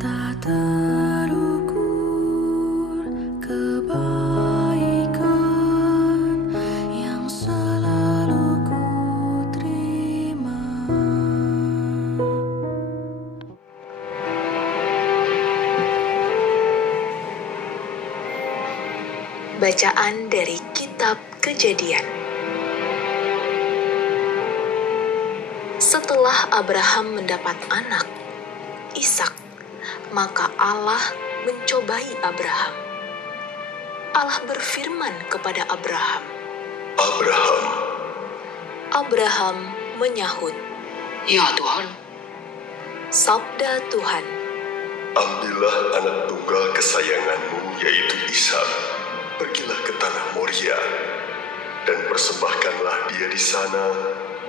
Tak terukur kebaikan yang selalu ku terima. Bacaan dari Kitab Kejadian. Setelah Abraham mendapat anak, Ishak, maka Allah mencobai Abraham. Allah berfirman kepada Abraham. Abraham. Abraham menyahut, "Ya Tuhan." Sabda Tuhan, Ambillah anak tunggal kesayanganmu, yaitu Ishak. Pergilah ke tanah Moria, dan persembahkanlah dia di sana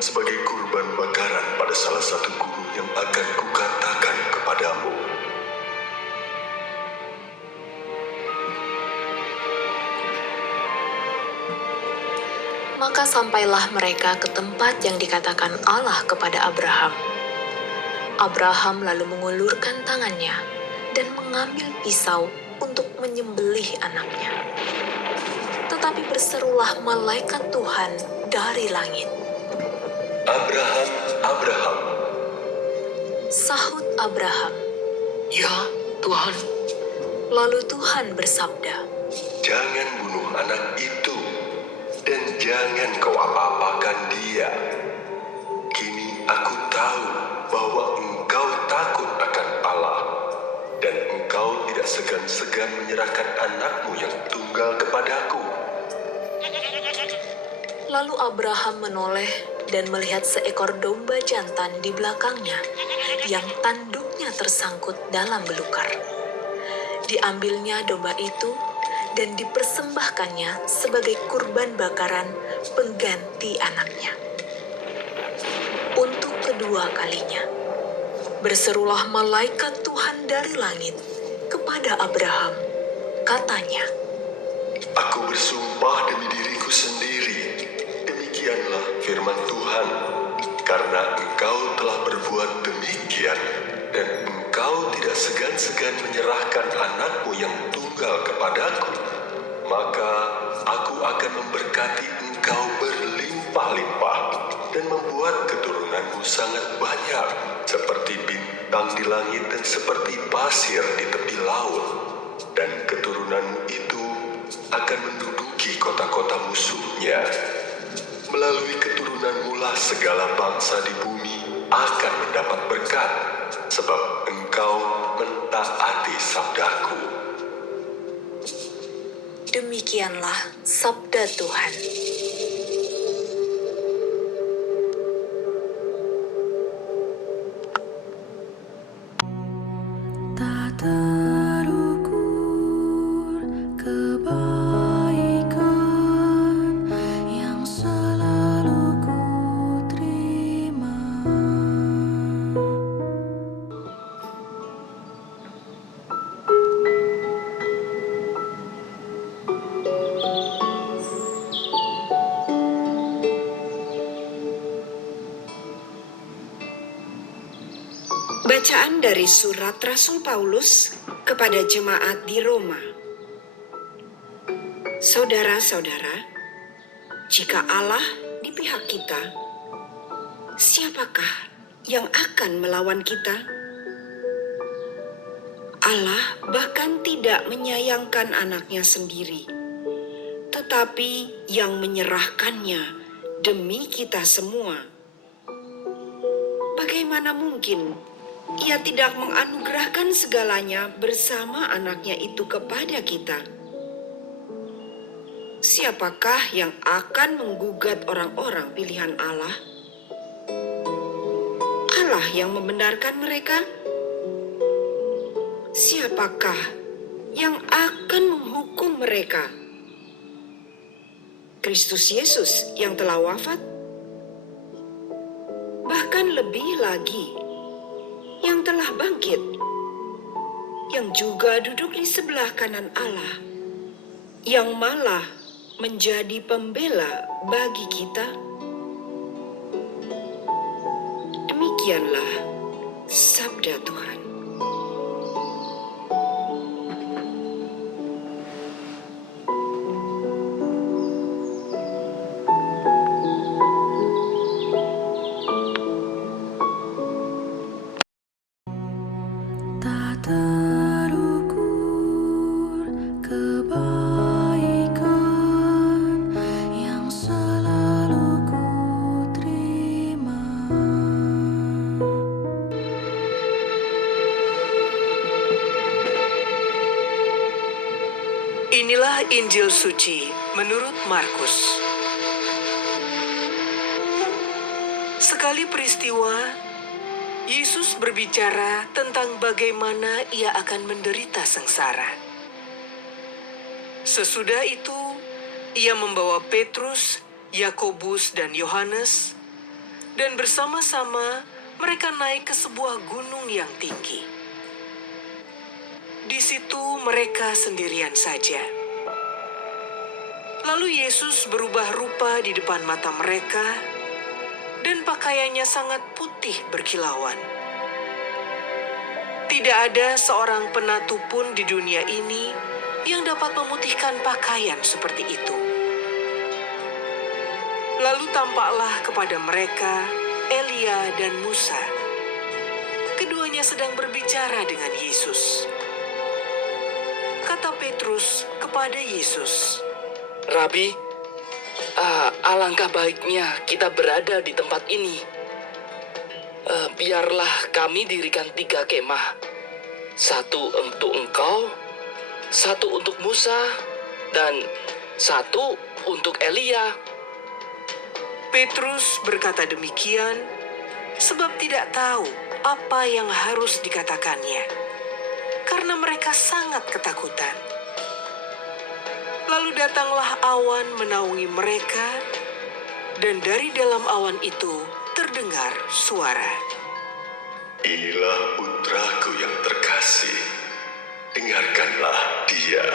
sebagai kurban bakaran pada salah satu gunung yang akan kukatakan kepadamu. Maka sampailah mereka ke tempat yang dikatakan Allah kepada Abraham. Abraham lalu mengulurkan tangannya dan mengambil pisau untuk menyembelih anaknya. Tetapi berserulah malaikat Tuhan dari langit. Abraham, Abraham. Sahut Abraham. "Ya Tuhan." Lalu Tuhan bersabda, Jangan bunuh anak itu, dan jangan kau apa-apakan dia. Kini aku tahu bahwa engkau takut akan Allah, dan engkau tidak segan-segan menyerahkan anakmu yang tunggal kepadaku. Lalu Abraham menoleh dan melihat seekor domba jantan di belakangnya, yang tanduknya tersangkut dalam belukar. Diambilnya domba itu dan dipersembahkannya sebagai kurban bakaran pengganti anaknya. Untuk kedua kalinya, berserulah malaikat Tuhan dari langit kepada Abraham, katanya, Aku bersumpah demi diriku sendiri, demikianlah firman Tuhan, karena engkau telah berbuat demikian, dan engkau tidak segan-segan menyerahkan anakmu yang tunggal kepadaku, maka aku akan memberkati engkau berlimpah-limpah, dan membuat keturunanmu sangat banyak, seperti bintang di langit dan seperti pasir di tepi laut, dan keturunanmu itu akan menduduki kota-kota musuhnya. Melalui keturunanmu lah segala bangsa di bumi akan mendapat berkat, sebab engkau mentaati sabdaku. demikianlah sabda Tuhan. Tak terukur kebaikan yang selalu ku terima. Bacaan dari surat Rasul Paulus kepada jemaat di Roma. Saudara-saudara, jika Allah di pihak kita, siapakah yang akan melawan kita? Allah bahkan tidak menyayangkan anaknya sendiri, tetapi yang menyerahkannya demi kita semua. Bagaimana mungkin Ia tidak menganugerahkan segalanya bersama anaknya itu kepada kita? Siapakah yang akan menggugat orang-orang pilihan Allah? Allah yang membenarkan mereka? Siapakah yang akan menghukum mereka? Kristus Yesus yang telah wafat? Bahkan lebih lagi, yang telah bangkit, yang juga duduk di sebelah kanan Allah, yang malah menjadi pembela bagi kita. Demikianlah sabda Tuhan. terukur kebaikan yang selalu ku terima. Inilah Injil suci menurut Markus. Sekali peristiwa, Yesus berbicara tentang bagaimana ia akan menderita sengsara. Sesudah itu, ia membawa Petrus, Yakobus, dan Yohanes, dan bersama-sama mereka naik ke sebuah gunung yang tinggi. Di situ mereka sendirian saja. Lalu Yesus berubah rupa di depan mata mereka, dan pakaiannya sangat putih berkilauan. Tidak ada seorang penatu pun di dunia ini yang dapat memutihkan pakaian seperti itu. Lalu tampaklah kepada mereka Elia dan Musa. Keduanya sedang berbicara dengan Yesus. Kata Petrus kepada Yesus, Rabi, alangkah baiknya kita berada di tempat ini. Biarlah kami dirikan 3 kemah. 1 untuk engkau, 1 untuk Musa, dan 1 untuk Elia. Petrus berkata demikian sebab tidak tahu apa yang harus dikatakannya, karena mereka sangat ketakutan. Lalu datanglah awan menaungi mereka, dan dari dalam awan itu terdengar suara. Inilah putraku yang terkasih, dengarkanlah dia.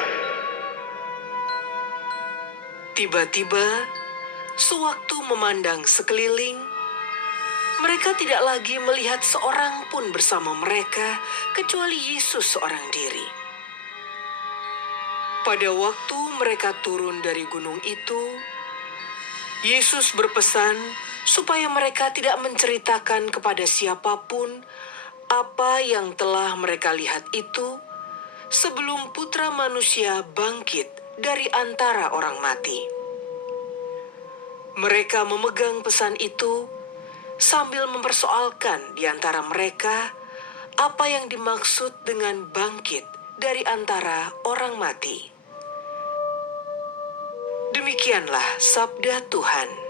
Tiba-tiba, sewaktu memandang sekeliling, mereka tidak lagi melihat seorang pun bersama mereka kecuali Yesus seorang diri. Pada waktu mereka turun dari gunung itu, Yesus berpesan supaya mereka tidak menceritakan kepada siapapun apa yang telah mereka lihat itu sebelum Putra Manusia bangkit dari antara orang mati. Mereka memegang pesan itu sambil mempersoalkan di antara mereka apa yang dimaksud dengan bangkit dari antara orang mati. Demikianlah sabda Tuhan.